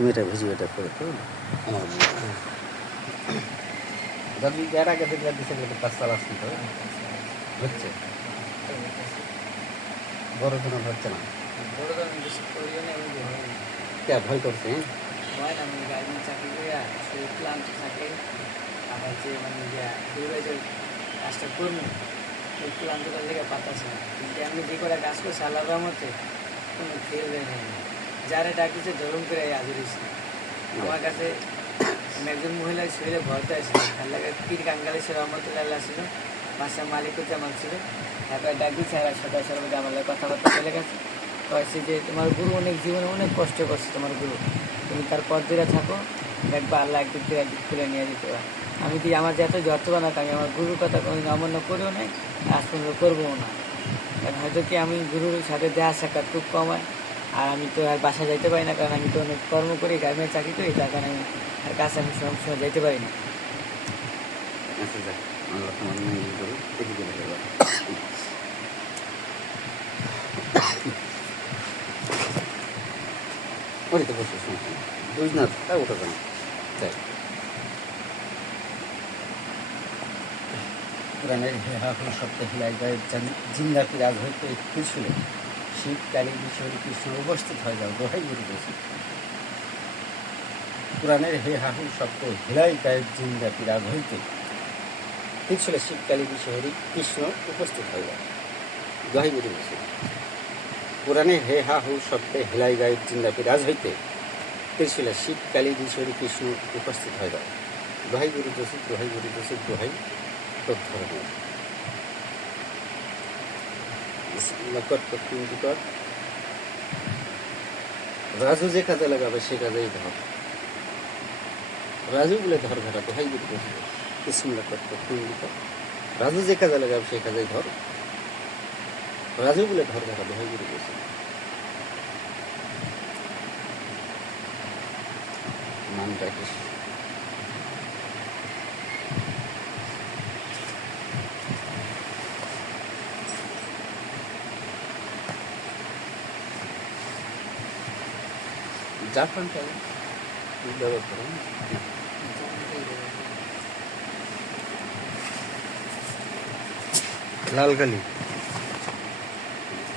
তুমি এটা ভিডিওটা করে তো আমার যদি এর আগে দেখলে দিছে কিন্তু কাজ চালাচ্ছি তো? হচ্ছে। বড় জন্য হচ্ছে না। হয়। কে ভয় করছে হ্যাঁ? না আমি গার্মেন্ট চাকরি করে সেই ক্লান্ত থাকে। আবার যে মানে যে কাজটা করব ওই ক্লান্তটার লেগে পাতাছে কিন্তু আমি যে করে কাজ করছি আল্লাহ রহমতে কোনো ফেল না। যারা ডাকিছে ধরুন করে আজরিস আমার কাছে একজন মহিলা শরীরে ভরতে তার লাগে পীর কাঙ্গালি ছিল, রহমতুল্লাহ ছিল বাসার মালিকুজ্জামান ছিল। তারপরে ডাকি ছাড়া সদা সর মধ্যে আমার কথাবার্তা চলে গেছে। কয়েছে যে তোমার গুরু অনেক জীবনে অনেক কষ্ট করছে তোমার গুরু। তুমি তার পর ধরে থাকো, দেখবা আল্লাহ একদিক থেকে একদিক তুলে নিয়ে দিতে পারে। আমি কি আমার যে এত যত্ন না আমি আমার গুরুর কথা কোনো অমান্য করেও নাই আজ পর্যন্ত করব না। কারণ হয়তো কি আমি গুরুর সাথে দেখা সাক্ষাৎ খুব কম হয়। আর আমি তো আর বাসা যাইতে পারি না কারণ আমি তো অনেক কর্ম করি গার্মেন্ট চাকরি করি তার কারণে আমি আর কাছে আমি সব সময় যাইতে পারি না। আচ্ছা বসে শুনছি বুঝ ওটা তাই হেহাহুল সপ্তাহ জিন্দা পিরাজ হইতে ত্রিশুলে শিব কালী বিশ্বরী কৃষ্ণ উপস্থিত হয়ে যাও, দোহাই গুরু বলছি পুরাণের হে হাহুল শব্দ হিলাই গায়ে জিন্দা পিরাজ হইতে ত্রিশুলে শিবকালী বিশ্বহরি কৃষ্ণ উপস্থিত হয়ে যায় দোহাই গুরু পুরাণে হে হা হু শব্দে হেলাই গায়ে জিন্দা পিরাজ হইতে ত্রিশুলে শিবকালী বিশ্বহরি কৃষ্ণ উপস্থিত হয়ে যায় দোহাই গুরু দোষিত দোহাই গুরু দোষিত দোহাই। ধর্মের কট কট কিন্তু কট রাজু যে কাজে লাগাবে, সে কাজেই ধর। রাজু বলে ধর ঘটা তো হাই গুরু বসে ইসমুল্লা কট কট কিন্তু কট রাজু যে কাজে লাগাবে, সে কাজেই ধর। রাজু বলে ধর ঘটা তো হাই বসে নামটা কি? జాఫ్ అంటే లాల్ గలీ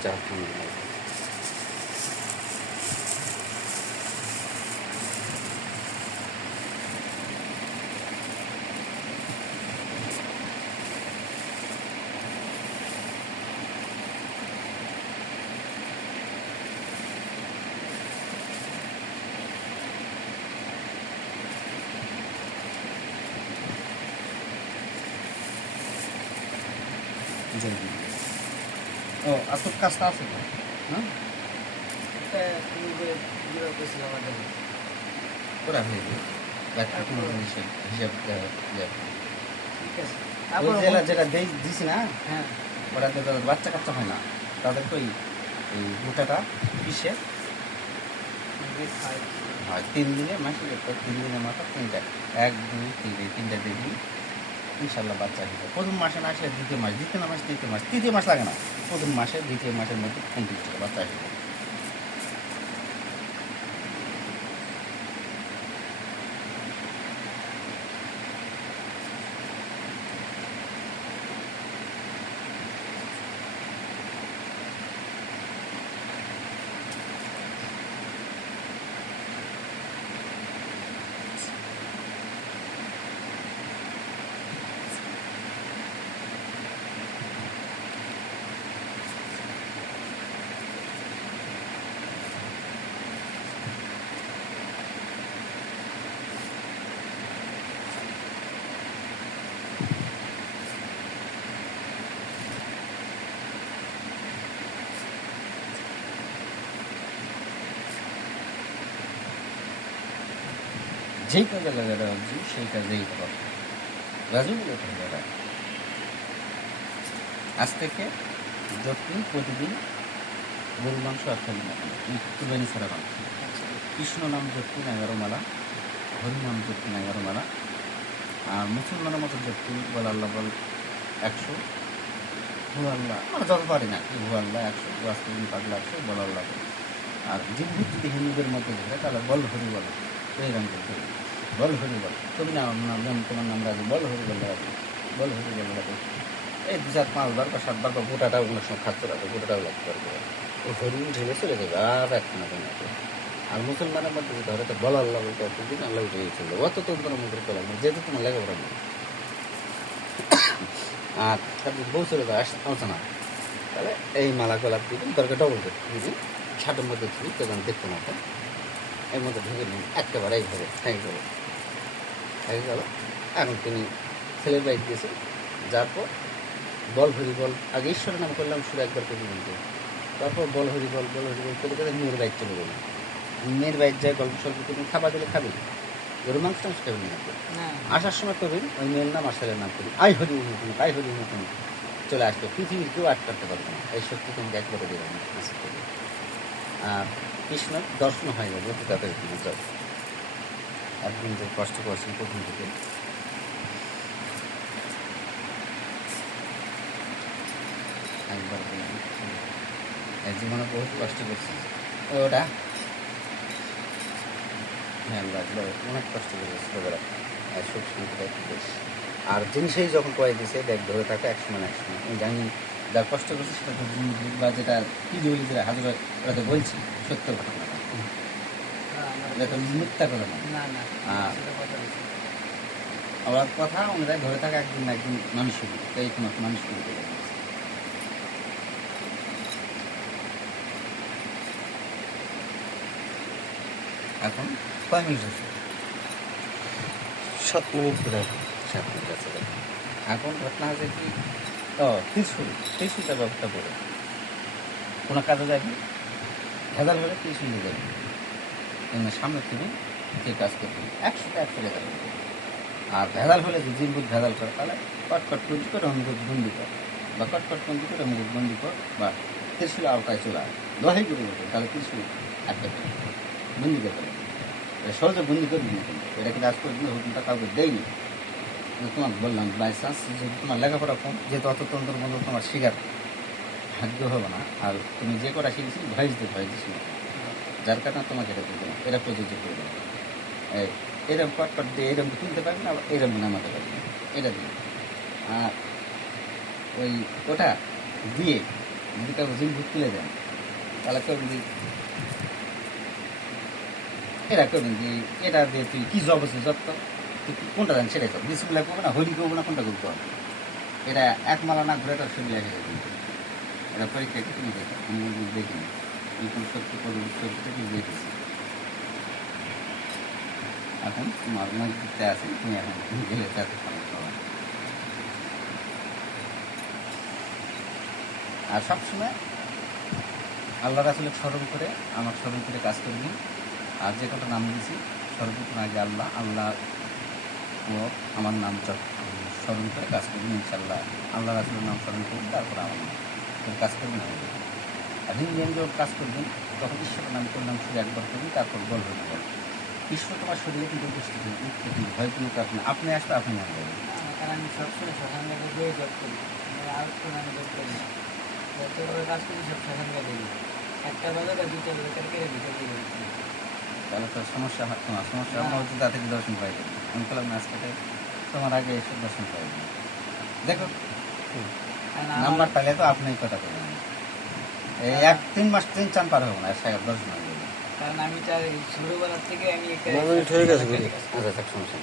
జాఫ్ ও আসল কাজটা আছে তো হ্যাঁ করা হয়ে হিসাব। ঠিক আছে জেলা যেটা দেই দিছি না হ্যাঁ ওরা তো তাদের বাচ্চা কাচ্চা হয় না তাদের তো ওই এই গোটাটা পিসে হয় তিন দিনে মাসে তিন দিনের মাথা তিনটা এক দুই তিন তিনটা দিবি ইনশাল্লাহ বাচ্চা দিতে প্রথম মাসে না আসলে দ্বিতীয় মাস দ্বিতীয় মাস তৃতীয় মাস তৃতীয় মাস লাগে না। প্রথম মাসে, দ্বিতীয় মাসের মধ্যে কমপ্লিট বাচ্চা আসবে। যেই কাজে লাগাটা রাজু সেই কাজেই ধর রাজু বলে ধর আজ থেকে যতদিন প্রতিদিন গরুর মাংস আর খাবি না কুরবানি ছাড়া মাংস। কৃষ্ণ নাম যতদিন এগারো মালা, হরি নাম যতদিন এগারো মালা, আর মুসলমানের মতো যতদিন বল আল্লাহ বল একশো, ভু আল্লাহ, আমরা যত পারি না ভু আল্লাহ একশো ওয়াস্তিন পাগলা একশো, বল আল্লাহ আর যদি হিন্দুদের মধ্যে থাকে তাহলে বল হরি বল এইরকম করতে হবে। বল হরি বল তুমি নাম যেমন তোমার নাম রাখবে বল হরি বল রাখবে বল হরি বল রাখবে এই দু চার পাঁচবার বা সাতবার বা গোটাটাও কোনো সময় খাচ্ছে রাখবে গোটাটাও লাগতে পারবে ও হরি ঢেলে চলে যাবে, আর এক না কোনো আর মুসলমানের মধ্যে যদি ধরে তো বল আল্লাহ বলতে অতদিন আল্লাহ উঠে চলবে অত তো তোমার মন্ত্র করা না যেহেতু তোমার লেখাপড়া নেই। আর তার বউ চলে যায় আসতে পারছে না। তাহলে এই মালা গোলাপ দিবেন দরকার ডবল দিবেন ছাটের মধ্যে থুই তখন দেখতে না। এর মধ্যে ঢুকে নিন একেবারে এইভাবে হয়ে গেল হয়ে গেল। এখন তিনি ছেলের বাইক দিয়েছে যার পর বল হরি বল আগে ঈশ্বরের নাম করলাম শুরু একবার করে বলতে। তারপর বল হরি বল বল হরি বল করে করে মেয়ের বাইক চলে গেল মেয়ের বাইক যায় গল্প স্বল্প তুমি খাবার দিলে খাবে গরু মাংস টাংস খাবেন না। আসার সময় করবেন ওই মেয়ের নাম আর ছেলের নাম করবেন আই হরি মুকুন আই হরি মুকুন চলে আসবে। পৃথিবীর কেউ আটকাতে পারবে না। এই শক্তি তোমাকে একবারে দেবে না। আর কৃষ্ণ দর্শন হয়ে যাবে অতি তাড়াতাড়ি যাও একদিন যে কষ্ট করছেন প্রথম থেকে। একবার জীবনে বহুত কষ্ট করছি। ওটা? হ্যাঁ লাগল অনেক কষ্ট করেছে ছোটবেলা আর একটু বেশ। আর জিনিসেই যখন কয়ে দিছে, দেখ, ধরে থাকে এক সময় এক সময় আমি জানি যা কষ্ট করছে সেটা বা যেটা কি বলি যেটা হাজার ওরা তো বলছি সত্য ঘটনা এটা তো মিথ্যা করে না না না আহ। কথা ওনারা ধরে থাকে একদিন না একদিন মানুষ হবে তাই কোনো মানুষ হবে এখন কয় মিনিট হচ্ছে সাত মিনিট সাত মিনিট আছে। এখন ঘটনা আছে কি? ও ত্রিশুল ত্রিশুলটা ব্যবস্থা করে। কোনো কাজে যাবি ভেজাল হলে ত্রিশুল নিয়ে যাবি এমনি সামনে তুমি যে কাজ করবি একশোটা একশো দিবি। আর ভেজাল হলে যে জিনবুত ভেজাল করে, তাহলে কটকট পুঁজি করে অমুক বন্দি কর। বা কটকট পুঁজি করে অমুক বন্দি কর, বা ত্রিশুল আওতায় চলে আয়। দহাই করে তাহলে ত্রিশুল একটা বন্দি করতে। সহজে বন্দি করবি না কিন্তু। এটা কিন্তু আজ পর্যন্ত হুকুমটা কাউকে দেয়নি? তোমাকে বললাম বাই চান্স যদি তোমার লেখাপড়া কম, যেহেতু অত তন্ত্র মন্ত্র তোমার শিকার, ভাগ্য হবে না। আর তুমি যে কটা শিখেছি, ভয়েস দিয়ে ভয়েস দিচ্ছি যার কারণে তোমাকে এটা দিতে না এটা প্রযোজ্য করে দেবে। এই এরকম কট কট দিয়ে এরকম কিনতে পারবে না, আবার এরকম নামাতে পারবে না। এটা দিয়ে। আর ওই ওটা দিয়ে যদি কাউকে জিম ভুট তুলে দেন তাহলে কেউ যদি এরা করবেন যে এটা দিয়ে তুই কি জব আছে, জব তুই কোনটা জানি, সেটাই কর বিসমিল্লাহ করব না হোলি করব না, কোনটা করব কর এটা এক মালা না ঘুরে এসে যাবে এটা পরীক্ষা কি তুমি দেখো? আমি দেখিনি। কোনো সত্যি করব সত্যি থেকে দেখেছি। এখন তোমার মসজিদটা আছে তুমি এখন গেলে তাতে আর সবসময় আল্লাহ রাসুলের স্মরণ করে, আমার স্মরণ করে কাজ করবি। আর যে কটা নাম দিয়েছি সর্বপ্রথম আগে আল্লাহ আল্লাহ ও আমার নাম স্মরণ করে কাজ করবেন ইনশাল্লাহ আল্লাহ রাসুলের নাম স্মরণ করবেন তারপর আমার নাম। কাজ করবেন আর হিন্দি আমি যখন কাজ করবেন তখন ঈশ্বরের নাম করলাম শুধু একবার করবেন তারপর বলবেন বল ঈশ্বর তোমার শরীরে কিন্তু নেই, উপস্থিত ভয় কোনো কারণ নেই। আপনি আসলে আপনি নাম বলবেন। না, কারণ আমি সবসময় শ্মশান ঘাটে গিয়ে জব করি। আমি আর আমি জব করি কাজ করি সব শ্মশান গিয়ে একটা বাজে বা দুইটা বাজে তার তাহলে তো সমস্যা হয় তোমার সমস্যা আমার হচ্ছে তা থেকে দর্শন পাই যাবে আমি বললাম না আজকে তোমার আগে এসে দর্শন পাই যাবে দেখো নাম্বার পাইলে তো আপনি কথা বলবেন। এই এক তিন মাস তিন চান পার হবে না সাহেব দর্শন কারণ আমি চাই ছোটবেলার থেকে আমি মিনিট হয়ে আচ্ছা সমস্যা